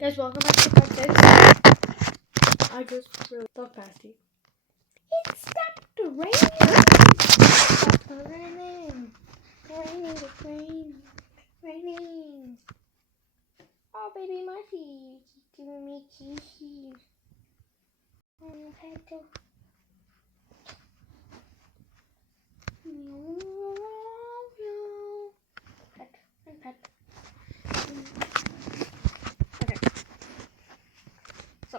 Guys, welcome back to part 6. I just really talked past you. It stopped raining. It stopped raining. It's raining. Oh, baby Murphy, she's giving me kisses. Oh, pet. Pet. Okay. So,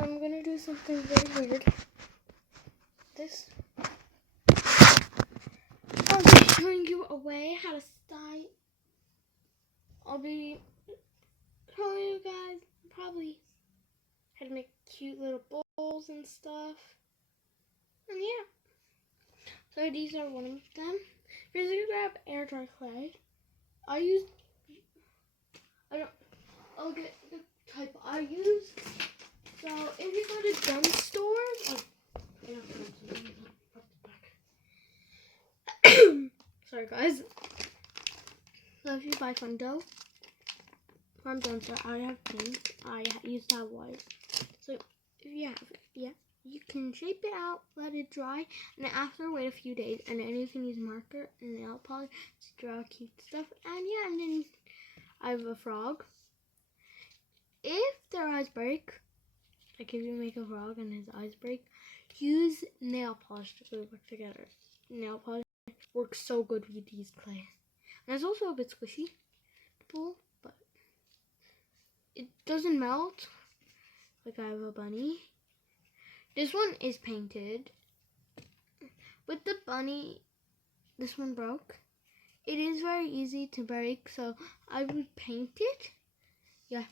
I'm gonna do something very weird. I'll be showing you a way how to style. I'll be showing you guys probably how to make cute little bowls and stuff. And yeah. So these are one of them. Here's gonna grab air dry clay. I'll get the type I use. So if you go to dump stores, sorry guys. So if you buy from dumpster, I have pink. I used to have white. So if you have it, yeah, you can shape it out, let it dry, and then after wait a few days, and then you can use marker and nail polish to draw cute stuff. And yeah, and then I have a frog. If their eyes break, like if you make a frog and his eyes break, use nail polish to glue it together. Nail polish works so good with these clay. And it's also a bit squishy to pull, but it doesn't melt. Like I have a bunny. This one is painted. With the bunny, this one broke. It is very easy to break, so I would paint it. Yeah.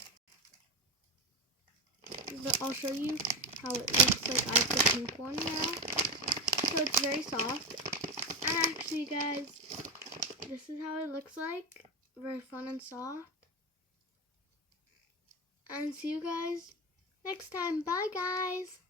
But I'll show you how it looks like. I have the pink one now. So it's very soft. And actually, guys, this is how it looks like. Very fun and soft. And see you guys next time. Bye, guys.